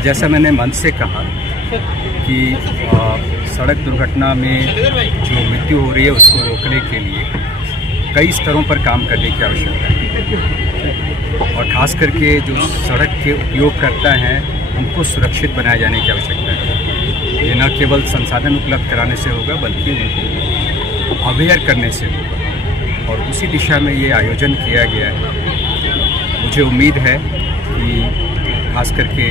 जैसा मैंने मंच से कहा कि सड़क दुर्घटना में जो मृत्यु हो रही है उसको रोकने के लिए कई स्तरों पर काम करने की आवश्यकता है और ख़ास करके जो सड़क के उपयोगकर्ता हैं उनको सुरक्षित बनाए जाने की आवश्यकता है। ये न केवल संसाधन उपलब्ध कराने से होगा बल्कि उनको अवेयर करने से होगा और उसी दिशा में ये आयोजन किया गया है। मुझे उम्मीद है कि खास करके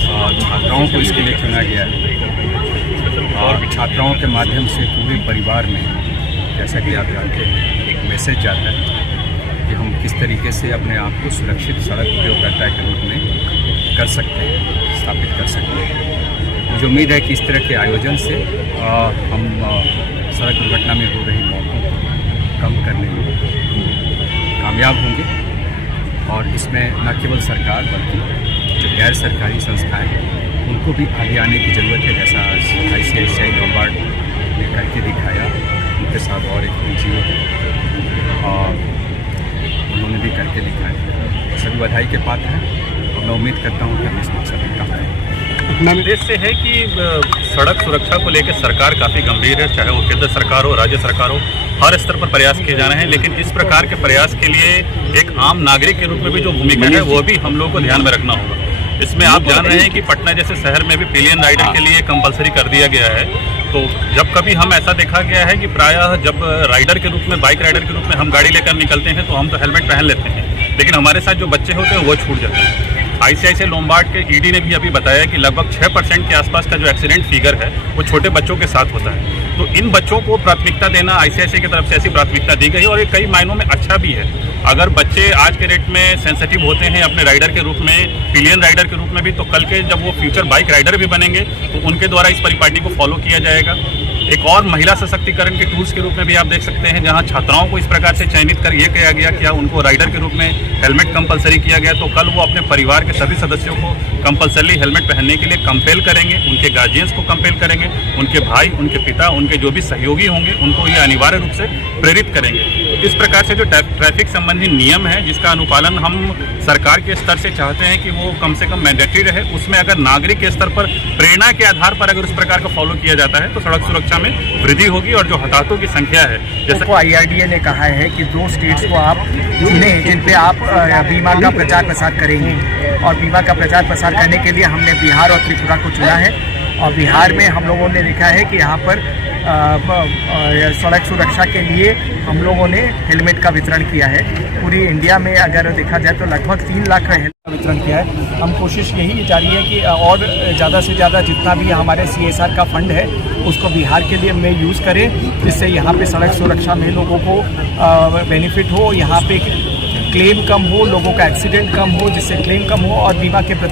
छात्राओं को इसके लिए चुना गया है और छात्राओं के माध्यम से पूरे परिवार में, जैसा कि आप जानते हैं, एक मैसेज जाता है कि हम किस तरीके से अपने आप को सुरक्षित सड़क उपयोगकर्ता के रूप में कर सकते हैं, स्थापित कर सकते हैं। मुझे उम्मीद है कि इस तरह के आयोजन से हम सड़क दुर्घटना में हो रही मौतों को कम करने में कामयाब होंगे और इसमें न केवल सरकार बल्कि जो गैर सरकारी संस्थाएं हैं उनको भी आगे आने की ज़रूरत है। जैसा ICICI लोम्बार्ड ने करके दिखाया, उनके साथ और एक NGO है और उन्होंने भी करके दिखाया। सभी बधाई के पात्र हैं और मैं उम्मीद करता हूँ कि हम इस मकसद में काम करें। अपना उद्देश्य है कि सड़क सुरक्षा को लेकर सरकार काफ़ी गंभीर है, चाहे वो केंद्र सरकार हो, राज्य सरकार हो, हर स्तर पर प्रयास किए जा रहे हैं। लेकिन इस प्रकार के प्रयास के लिए एक आम नागरिक के रूप में भी जो भूमिका है वो भी हम लोगों को ध्यान में रखना होगा। इसमें आप जान रहे हैं कि पटना जैसे शहर में भी पिलियन राइडर के लिए कंपलसरी कर दिया गया है। तो जब कभी हम ऐसा देखा गया है कि प्रायः जब राइडर के रूप में, बाइक राइडर के रूप में हम गाड़ी लेकर निकलते हैं तो हम तो हेलमेट पहन लेते हैं, लेकिन हमारे साथ जो बच्चे होते हैं वो छूट जाते हैं। ICICI लोम्बार्ड के ED ने भी अभी बताया कि लगभग 6% के आसपास का जो एक्सीडेंट फिगर है वो छोटे बच्चों के साथ होता है। तो इन बच्चों को प्राथमिकता देना ICICI की तरफ से ऐसी प्राथमिकता दी गई और ये कई मायनों में अच्छा भी है। अगर बच्चे आज के डेट में सेंसिटिव होते हैं अपने राइडर के रूप में, पिलियन राइडर के रूप में भी, तो कल के जब वो फ्यूचर बाइक राइडर भी बनेंगे तो उनके द्वारा इस परिपाटी को फॉलो किया जाएगा। एक और महिला सशक्तिकरण के टूल्स के रूप में भी आप देख सकते हैं, जहां छात्राओं को इस प्रकार से चयनित कर ये किया गया कि उनको राइडर के रूप में हेलमेट कंपलसरी किया गया, तो कल वो अपने परिवार के सभी सदस्यों को कंपलसरी हेलमेट पहनने के लिए कंपेल करेंगे, उनके गार्जियंस को कंपेल करेंगे, उनके भाई, उनके पिता, उनके जो भी सहयोगी होंगे उनको ये अनिवार्य रूप से प्रेरित करेंगे। इस प्रकार से जो ट्रैफिक संबंधी नियम है जिसका अनुपालन हम सरकार के स्तर से चाहते हैं कि वो कम से कम मैंडेटरी रहे, उसमें अगर नागरिक के स्तर पर प्रेरणा के आधार पर अगर उस प्रकार का फॉलो किया जाता है तो सड़क सुरक्षा में वृद्धि होगी और जो हताहतों की संख्या है, जैसे को IRDA ने कहा है कि 2 स्टेट्स को आप चुने जिन पे आप बीमा का प्रचार प्रसार करेंगे और बीमा का प्रचार प्रसार करने के लिए हमने बिहार और त्रिपुरा को चुना है। और बिहार में हम लोगों ने देखा है कि यहाँ पर सड़क सुरक्षा के लिए हम लोगों ने हेलमेट का वितरण किया है। पूरी इंडिया में अगर देखा जाए तो लगभग 3 लाख का हेलमेट का वितरण किया है। हम कोशिश यही जारी है कि और ज़्यादा से ज़्यादा जितना भी हमारे CSR का फंड है उसको बिहार के लिए में यूज़ करें, जिससे यहाँ पे सड़क सुरक्षा में लोगों को बेनिफिट हो, यहाँ पे क्लेम कम हो, लोगों का एक्सीडेंट कम हो, जिससे क्लेम कम हो और बीमा के प्रति